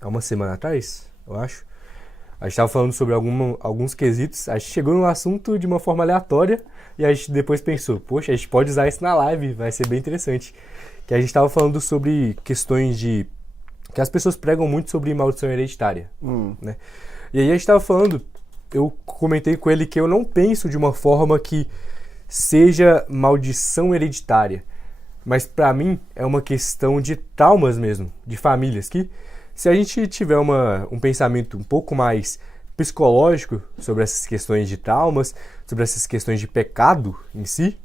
Há uma semana atrás, eu acho. A gente estava falando sobre alguns quesitos. A gente chegou no assunto de uma forma aleatória e a gente depois pensou, poxa, a gente pode usar isso na live, vai ser bem interessante. Que a gente estava falando sobre questões de... que as pessoas pregam muito sobre maldição hereditária, né? E aí a gente estava falando, eu comentei com ele que eu não penso de uma forma que seja maldição hereditária. Mas pra mim é uma questão de traumas mesmo, de famílias, que se a gente tiver um pensamento um pouco mais psicológico sobre essas questões de traumas, sobre essas questões de pecado em si,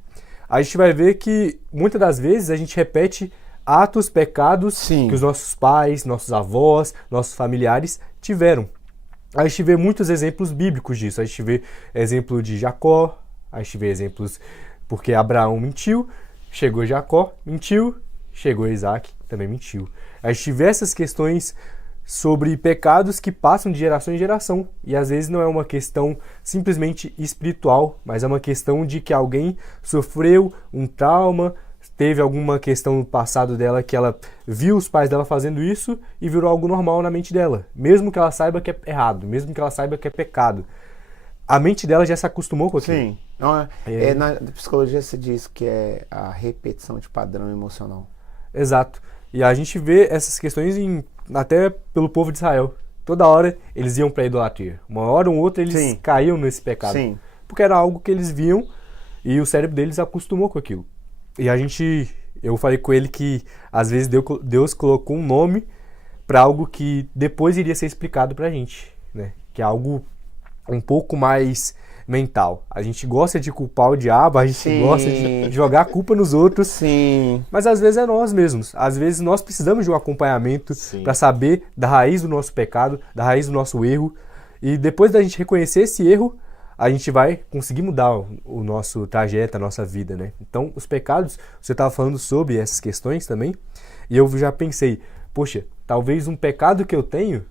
a gente vai ver que muitas das vezes a gente repete atos, pecados Sim. que os nossos pais, nossos avós, nossos familiares tiveram. A gente vê muitos exemplos bíblicos disso. A gente vê exemplo de Jacó, a gente vê exemplos porque Abraão mentiu, chegou Jacó, mentiu, chegou Isaac, também mentiu. A gente vê essas questões sobre pecados que passam de geração em geração. E às vezes não é uma questão simplesmente espiritual, mas é uma questão de que alguém sofreu um trauma, teve alguma questão no passado dela que ela viu os pais dela fazendo isso e virou algo normal na mente dela. Mesmo que ela saiba que é errado, mesmo que ela saiba que é pecado. A mente dela já se acostumou com aquilo. Sim. Na psicologia se diz que é a repetição de padrão emocional. Exato. E a gente vê essas questões até pelo povo de Israel. Toda hora eles iam para a idolatria. Uma hora ou outra eles caíam nesse pecado. Sim. Porque era algo que eles viam e o cérebro deles acostumou com aquilo. E eu falei com ele que às vezes Deus colocou um nome para algo que depois iria ser explicado pra gente, né? Que é algo um pouco mais mental. A gente gosta de culpar o diabo, a gente gosta de jogar a culpa nos outros. Sim. Mas às vezes é nós mesmos. Às vezes nós precisamos de um acompanhamento para saber da raiz do nosso pecado, da raiz do nosso erro. E depois da gente reconhecer esse erro, a gente vai conseguir mudar o nosso trajeto, a nossa vida, né? Então, os pecados, você estava falando sobre essas questões também, e eu já pensei, poxa, talvez um pecado que eu tenho,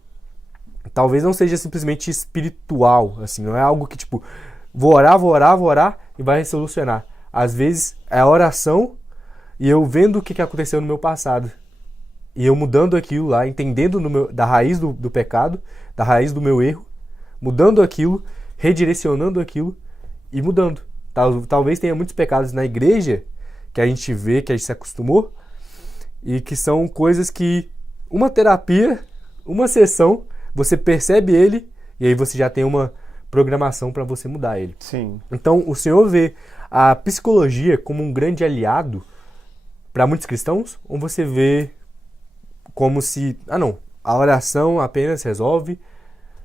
talvez não seja simplesmente espiritual, assim, não é algo que, tipo, vou orar e vai solucionar. Às vezes é a oração e eu vendo o que aconteceu no meu passado, e eu mudando aquilo lá, entendendo da raiz do pecado, da raiz do meu erro, mudando aquilo, redirecionando aquilo e mudando. Talvez tenha muitos pecados na igreja que a gente vê, que a gente se acostumou e que são coisas que uma terapia, uma sessão, você percebe ele e aí você já tem uma programação para você mudar ele. Sim. Então o Senhor vê a psicologia como um grande aliado para muitos cristãos, ou você vê como se, a oração apenas resolve?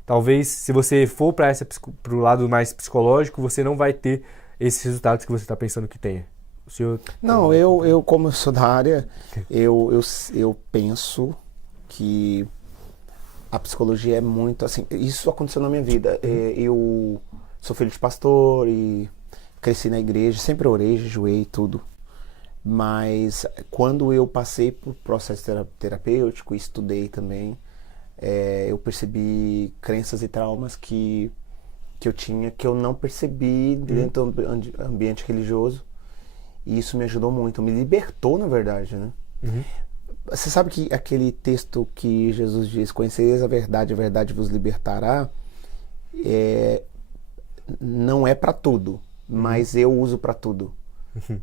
Talvez, se você for para o lado mais psicológico, você não vai ter esses resultados que você está pensando que tenha. O senhor... Não, eu como eu sou da área, eu penso que a psicologia é muito assim. Isso aconteceu na minha vida. Eu sou filho de pastor e cresci na igreja, sempre orei, jejuei e tudo. Mas quando eu passei por processo terapêutico, estudei também, eu percebi crenças e traumas que eu tinha, que eu não percebi dentro do ambiente religioso. E isso me ajudou muito, me libertou, na verdade, né? Você sabe que aquele texto que Jesus diz, conhecereis a verdade vos libertará, não é para tudo, mas eu uso para tudo.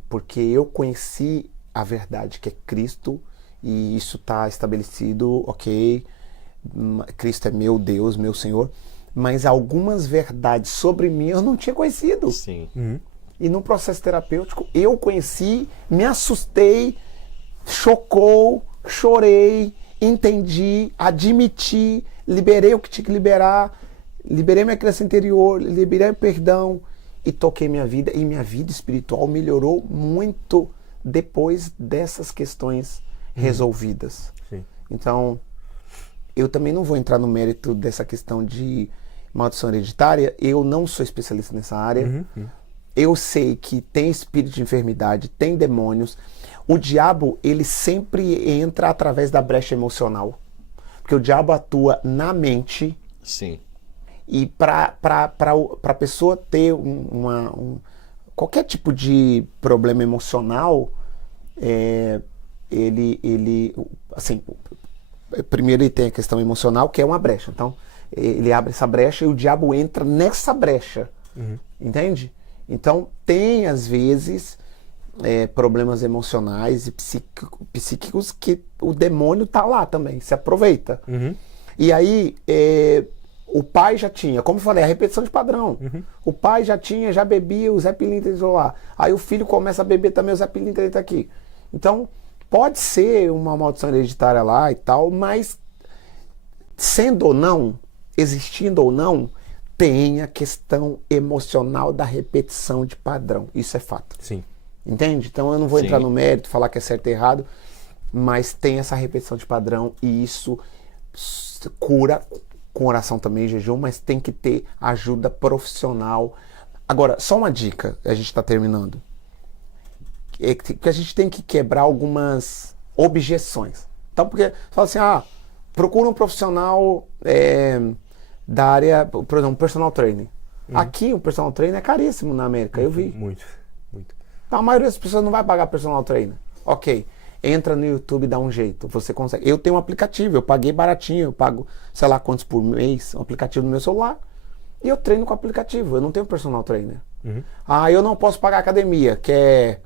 Porque eu conheci a verdade, que é Cristo, e isso está estabelecido, ok, Cristo é meu Deus, meu Senhor, mas algumas verdades sobre mim eu não tinha conhecido. Sim. E no processo terapêutico eu conheci, me assustei, chocou, chorei, entendi, admiti, liberei o que tinha que liberar, liberei minha criança interior, liberei o perdão e toquei minha vida. E minha vida espiritual melhorou muito depois dessas questões resolvidas. Sim. Então, eu também não vou entrar no mérito dessa questão de maldição hereditária. Eu não sou especialista nessa área. Eu sei que tem espírito de enfermidade, tem demônios. O diabo, ele sempre entra através da brecha emocional. Porque o diabo atua na mente. Sim. E para a pessoa ter qualquer tipo de problema emocional, ele assim, primeiro ele tem a questão emocional, que é uma brecha. Então, ele abre essa brecha e o diabo entra nessa brecha. Entende? Então, tem, às vezes, problemas emocionais e psíquicos que o demônio tá lá também, se aproveita. E aí, o pai já tinha, como eu falei, a repetição de padrão. O pai já bebia, o Zé Pilintra entrou lá. Aí o filho começa a beber também, o Zé Pilintra tá aqui. Então, pode ser uma maldição hereditária lá e tal, mas sendo ou não, existindo ou não, tem a questão emocional da repetição de padrão. Isso é fato. Sim. Entende? Então eu não vou entrar no mérito, falar que é certo e errado, mas tem essa repetição de padrão e isso cura com oração também, jejum, mas tem que ter ajuda profissional. Agora, só uma dica, a gente está terminando. É que a gente tem que quebrar algumas objeções. Então, porque fala assim, procura um profissional da área, por exemplo, um personal trainer. Aqui, um personal trainer é caríssimo na América, eu vi. Muito, muito. Então, a maioria das pessoas não vai pagar personal trainer. Ok, entra no YouTube e dá um jeito, você consegue. Eu tenho um aplicativo, eu paguei baratinho, eu pago, sei lá quantos por mês, um aplicativo no meu celular, e eu treino com o aplicativo, eu não tenho personal trainer. Eu não posso pagar academia, que é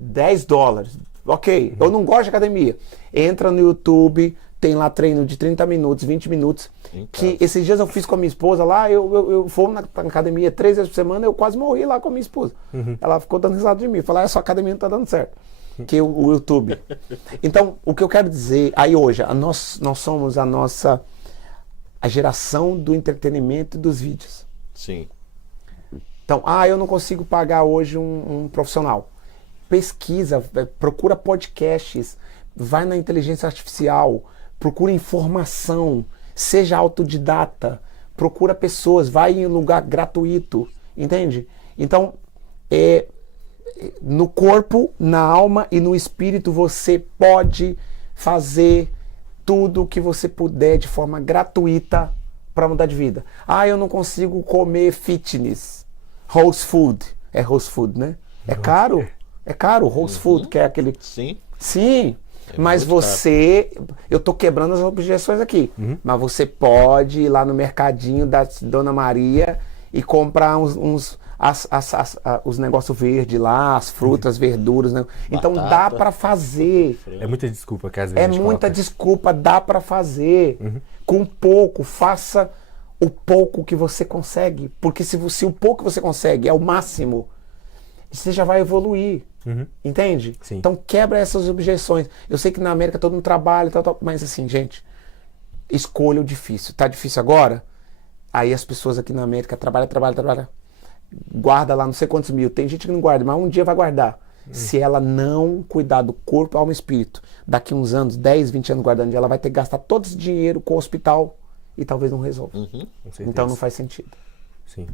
$10. Ok, eu não gosto de academia. Entra no YouTube, tem lá treino de 30 minutos, 20 minutos. Que esses dias eu fiz com a minha esposa lá, eu fui na academia 3 vezes por semana, eu quase morri lá com a minha esposa. Ela ficou dando risada de mim, falou, essa academia não tá dando certo. Que o YouTube. Então, o que eu quero dizer, aí hoje, nós somos a geração do entretenimento e dos vídeos. Sim. Então, eu não consigo pagar hoje um profissional. Pesquisa, procura podcasts, vai na inteligência artificial, procura informação, seja autodidata, procura pessoas, vai em um lugar gratuito, entende? Então, no corpo, na alma e no espírito você pode fazer tudo o que você puder de forma gratuita para mudar de vida. Eu não consigo comer fitness, whole food, é whole food, né? É caro, whole food, que é aquele... Sim, mas você... Eu tô quebrando as objeções aqui, mas você pode ir lá no mercadinho da Dona Maria e comprar os negócios verdes lá, as frutas, verduras, né? Então dá para fazer. É muita desculpa que às vezes É muita desculpa, dá para fazer. Com pouco, faça o pouco que você consegue, porque se o pouco que você consegue é o máximo, você já vai evoluir. Entende? Sim. Então quebra essas objeções. Eu sei que na América todo mundo trabalha, mas assim, gente, escolha o difícil. Tá difícil agora? Aí as pessoas aqui na América trabalham, guarda lá não sei quantos mil. Tem gente que não guarda, mas um dia vai guardar. Se ela não cuidar do corpo, alma e espírito, daqui uns anos, 10, 20 anos guardando, ela vai ter que gastar todo esse dinheiro com o hospital e talvez não resolva. Com certeza. Então não faz sentido. Sim.